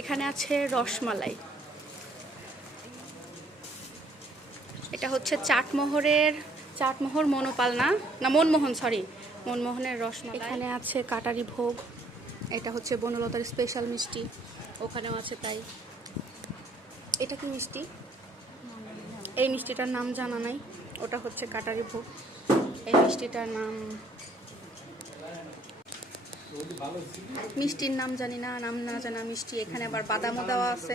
এখানে আছে রসমালাই। এটা হচ্ছে চাটমোহরের, চাটমোহর মনোপাল না না মনমোহন সরি মনমোহনের রসমালাই। এখানে আছে কাটারি ভোগ, এটা হচ্ছে বনলতার স্পেশাল মিষ্টি, ওখানেও আছে তাই। এটা কি মিষ্টি? এই মিষ্টিটার নাম জানা নাই, ওটা হচ্ছে কাটারি ভোগ। এই মিষ্টিটার নাম মিষ্টির নাম জানি না নাম না জানা মিষ্টি এখানে আবার বাদামও দেওয়া আছে।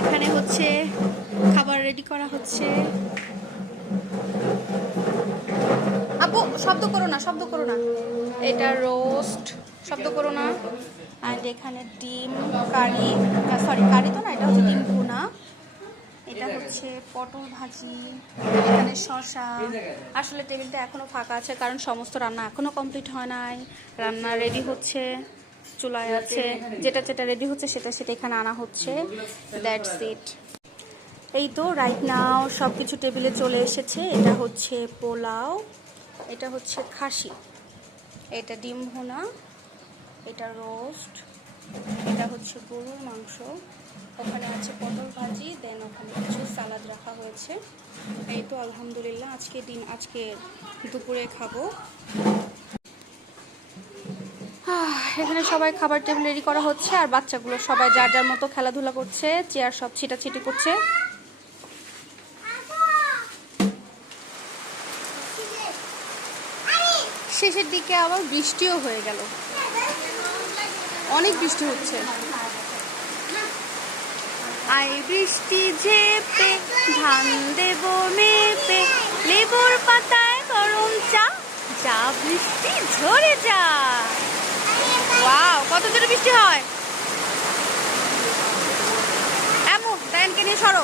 এখানে হচ্ছে খাবার রেডি করা হচ্ছে। আপু শব্দ করো না শব্দ করো না। এটা রোস্ট শব্দ করো না। আর এখানে ডিম কারি সরি কারি তো না এটা হচ্ছে ডিম ভুনা। এটা হচ্ছে পটল ভাজি এখানে শসা। আসলে টেবিলটা এখনও ফাঁকা আছে কারণ সমস্ত রান্না এখনও কমপ্লিট হয় নাই। রান্না রেডি হচ্ছে। চুলায় আছে যেটা যেটা রেডি হচ্ছে সেটা সেটা এখানে আনা হচ্ছে। দ্যাটস ইট এই তো রাইট নাও সব কিছু টেবিলে চলে এসেছে। এটা হচ্ছে পোলাও এটা হচ্ছে খাসি এটা ডিম ভুনা এটা রোস্ট এটা হচ্ছে গরুর মাংস ওখানে আছে পটল ভাজি দেন ওখানে কিছু সালাদ রাখা হয়েছে। এই তো আলহামদুলিল্লাহ আজকে দিন আজকে দুপুরে খাব। এখানে সবাই খাবার টেবিল রেডি করা হচ্ছে আর বাচ্চাগুলো সবাই যার যার মতো খেলাধুলা করছে চেয়ার সব ছিটাছিটি করছে। শেষের দিকে আবার বৃষ্টিও হয়ে গেল। অনেক বৃষ্টি হচ্ছে। আই বৃষ্টি ঝেপে, ধান দেব মেপে, লেবুর পাতায় গরম চা, যা বৃষ্টি ঝরে যা কত জোরে বৃষ্টি হয়? এমন ডায়নকে নিয়ে সরো।